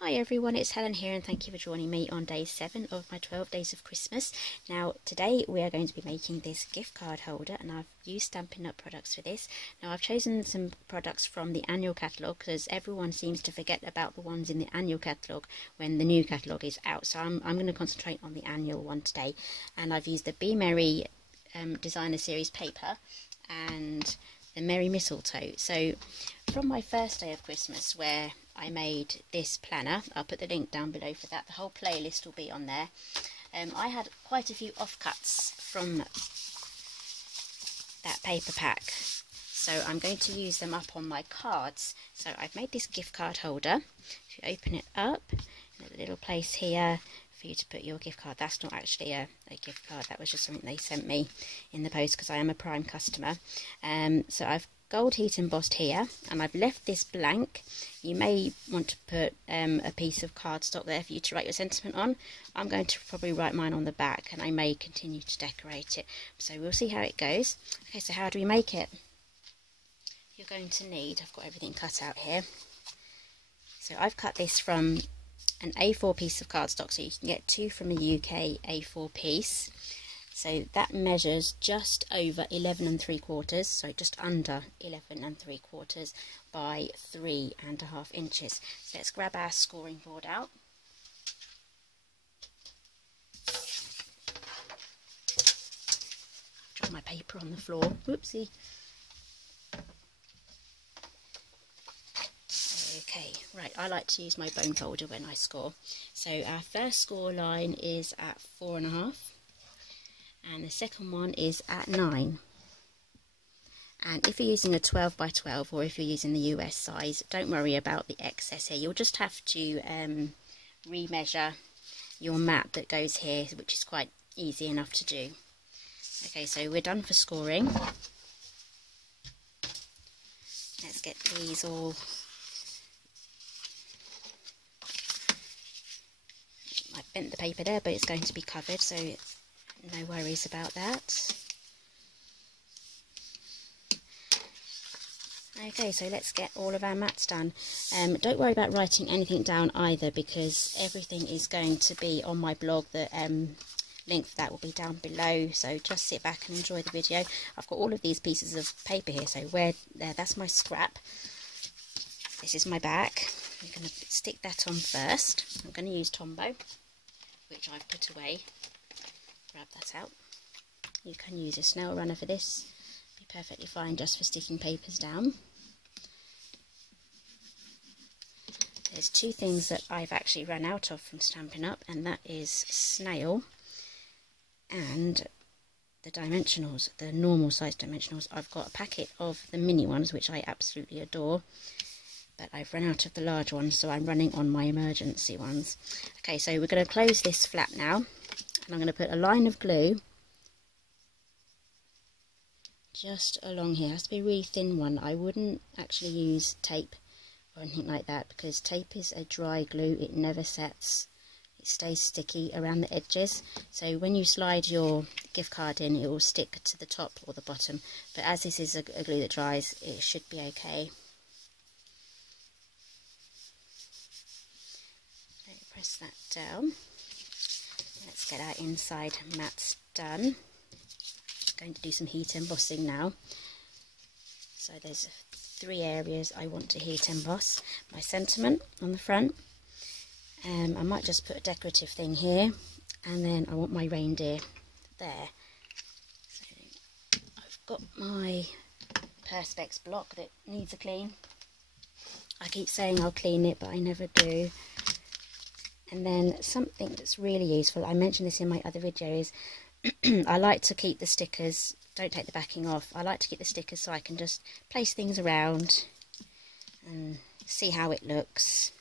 Hi everyone, it's Helen here and thank you for joining me on day 7 of my 12 days of Christmas. Now today we are going to be making this gift card holder and I've used Stampin'Up products for this. Now I've chosen some products from the annual catalogue because everyone seems to forget about the ones in the annual catalogue when the new catalogue is out. So I'm going to concentrate on the annual one today, and I've used the Be Merry designer series paper and the Merry Mistletoe. So from my first day of Christmas where I made this planner, I'll put the link down below for that, the whole playlist will be on there. I had quite a few offcuts from that paper pack, so I'm going to use them up on my cards. So I've made this gift card holder. If you open it up, there's a little place here for you to put your gift card. That's not actually a gift card, that was just something they sent me in the post because I am a Prime customer. So I've gold heat embossed here, and I've left this blank. You may want to put a piece of cardstock there for you to write your sentiment on. I'm going to probably write mine on the back, and I may continue to decorate it, so we'll see how it goes. Okay, so how do we make it? You're going to need, I've got everything cut out here, so I've cut this from an A4 piece of cardstock, so you can get 2 from a UK A4 piece. So that measures just over 11 3/4, so just under 11 3/4 by 3.5 inches. So let's grab our scoring board out. Drop my paper on the floor. Whoopsie. Okay, right, I like to use my bone folder when I score. So our first score line is at 4.5. and the second one is at 9. And if you're using a 12 by 12 or if you're using the US size, don't worry about the excess here. You'll just have to remeasure your map that goes here, which is quite easy enough to do. Okay, so we're done for scoring. Let's get these all. I bent the paper there, but it's going to be covered, so no worries about that. Okay, so let's get all of our mats done. Don't worry about writing anything down either, because everything is going to be on my blog. The link for that will be down below, so just sit back and enjoy the video. I've got all of these pieces of paper here, so that's my scrap. This is my back. I'm going to stick that on first. I'm going to use Tombow, which I've put away. Grab that out. You can use a snail runner for this. Be perfectly fine just for sticking papers down. There's 2 things that I've actually run out of from Stampin'Up, and that is snail and the dimensionals, the normal size dimensionals. I've got a packet of the mini ones, which I absolutely adore, but I've run out of the large ones, so I'm running on my emergency ones. Okay, so we're going to close this flap now. And I'm going to put a line of glue just along here. It has to be a really thin one. I wouldn't actually use tape or anything like that, because tape is a dry glue. It never sets. It stays sticky around the edges. So when you slide your gift card in, it will stick to the top or the bottom. But as this is a glue that dries, it should be okay. Okay, press that down. Let's get our inside mats done. I'm going to do some heat embossing now. So there's 3 areas I want to heat emboss. My sentiment on the front. I might just put a decorative thing here, and then I want my reindeer there. So I've got my Perspex block that needs a clean. I keep saying I'll clean it, but I never do. And then something that's really useful, I mentioned this in my other video, is I like to keep the stickers, don't take the backing off, I like to keep the stickers so I can just place things around and see how it looks.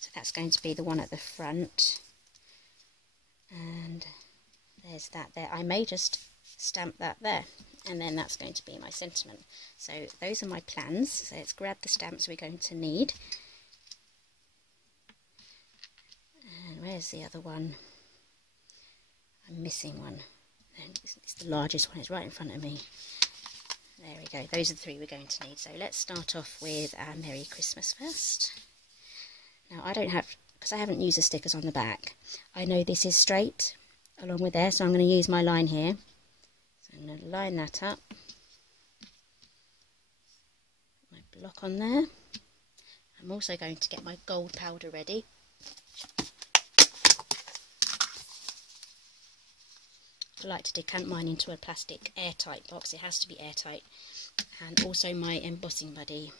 So that's going to be the one at the front, and there's that there. I may just stamp that there, and then that's going to be my sentiment. So those are my plans. So let's grab the stamps we're going to need. Where's the other one? I'm missing one. It's the largest one. It's right in front of me. There we go. Those are the 3 we're going to need. So let's start off with our Merry Christmas first. Now I don't have, because I haven't used the stickers on the back, I know this is straight along with there, so I'm going to use my line here. So I'm going to line that up, my block on there. I'm also going to get my gold powder ready. I like to decant mine into a plastic airtight box. It has to be airtight. And also my embossing buddy.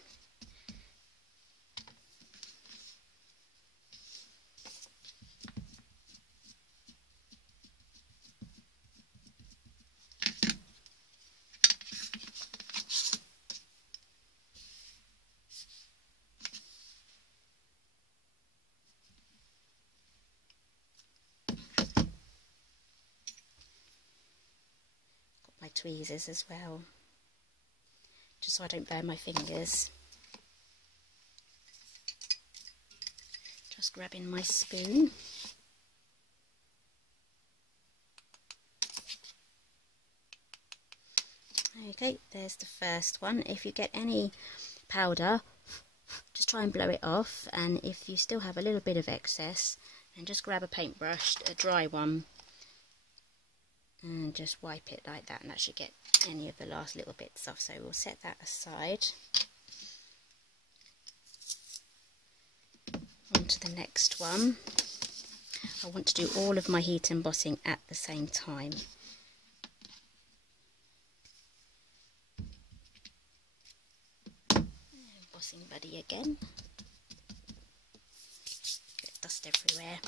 My tweezers as well, just so I don't burn my fingers. Just grabbing my spoon. Okay, there's the first one. If you get any powder, just try and blow it off, and if you still have a little bit of excess, then just grab a paintbrush, a dry one, and just wipe it like that, and that should get any of the last little bits off. So we'll set that aside. On to the next one. I want to do all of my heat embossing at the same time. Embossing buddy again. Get dust everywhere.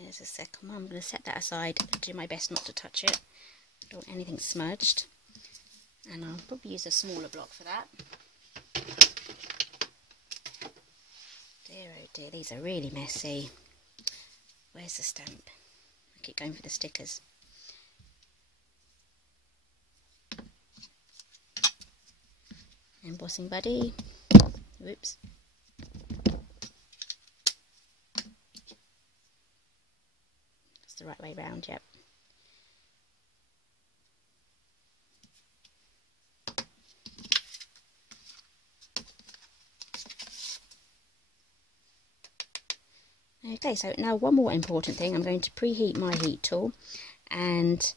There's a second one. I'm going to set that aside, do my best not to touch it. I don't want anything smudged. And I'll probably use a smaller block for that. Dear oh dear, these are really messy. Where's the stamp? I keep going for the stickers. Embossing buddy. Whoops. The right way round, yep. Okay, so now one more important thing. I'm going to preheat my heat tool, and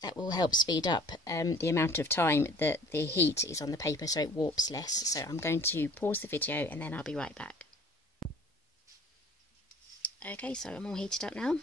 that will help speed up the amount of time that the heat is on the paper, so it warps less. So I'm going to pause the video and then I'll be right back. Okay, so I'm all heated up now.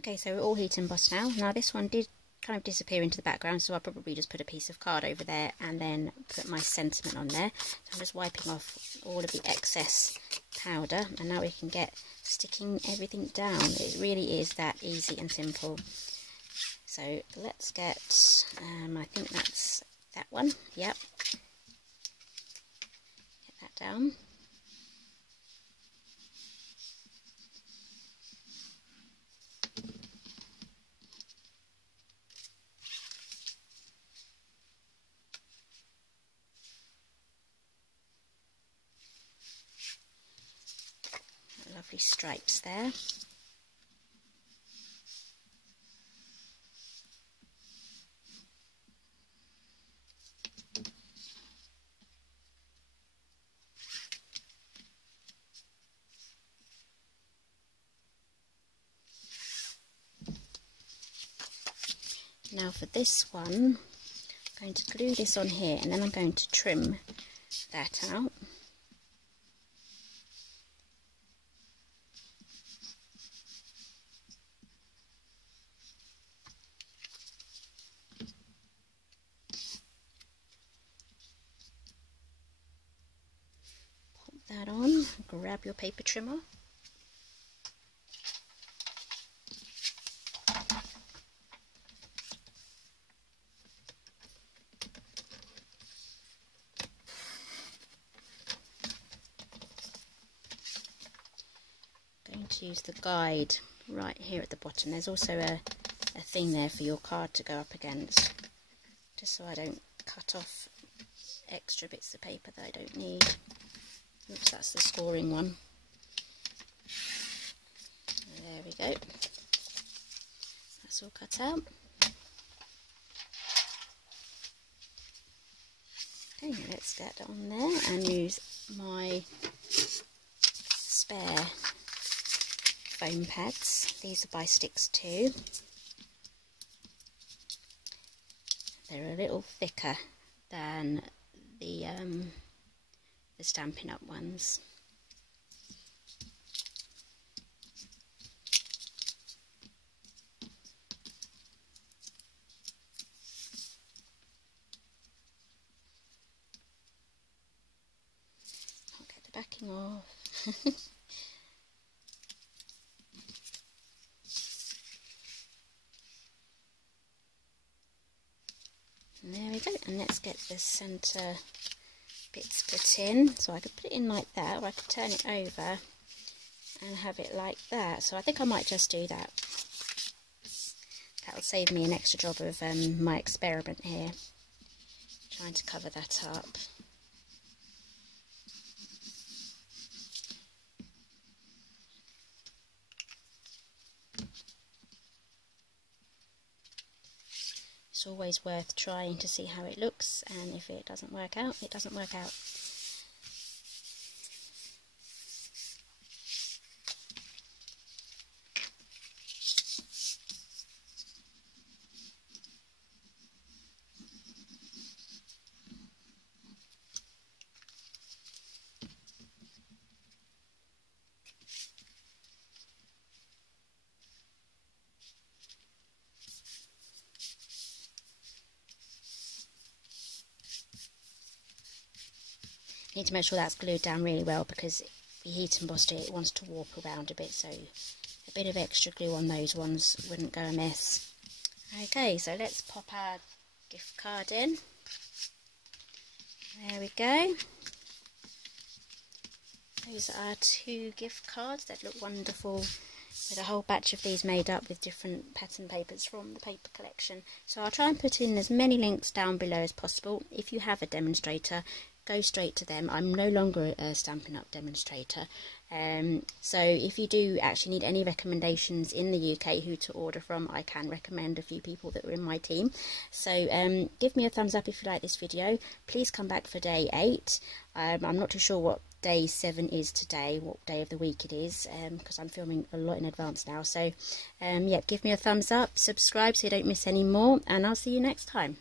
Okay, so we're all heat embossed now. Now this one did kind of disappear into the background, so I'll probably just put a piece of card over there and then put my sentiment on there. So I'm just wiping off all of the excess powder, and now we can get sticking everything down. It really is that easy and simple. So let's get, I think that's that one, yep. Get that down. Lovely stripes there. Now for this one, I'm going to glue this on here, and then I'm going to trim that out. that on, grab your paper trimmer. Going to use the guide right here at the bottom. There's also a thing there for your card to go up against, just so I don't cut off extra bits of paper that I don't need. Oops, that's the scoring one. There we go. That's all cut out. Okay, let's get on there and use my spare foam pads. These are by Sticks too. They're a little thicker than the Stampin'Up ones. I'll get the backing off. And there we go, and let's get the centre bits put in. So I could put it in like that, or I could turn it over and have it like that. So I think I might just do that. That'll save me an extra job of my experiment here, trying to cover that up. It's always worth trying to see how it looks, and if it doesn't work out, it doesn't work out. You need to make sure that's glued down really well, because if you heat embossed it, it wants to warp around a bit, so a bit of extra glue on those ones wouldn't go amiss. Okay, so let's pop our gift card in. There we go. Those are our 2 gift cards that look wonderful, with a whole batch of these made up with different pattern papers from the paper collection. So I'll try and put in as many links down below as possible. If you have a demonstrator, go straight to them. I'm no longer a Stampin'Up demonstrator, so if you do actually need any recommendations in the UK who to order from, I can recommend a few people that were in my team. So give me a thumbs up if you like this video. Please come back for day 8. I'm not too sure what day 7 is today, what day of the week it is, because I'm filming a lot in advance now. So yeah, give me a thumbs up, subscribe so you don't miss any more, and I'll see you next time.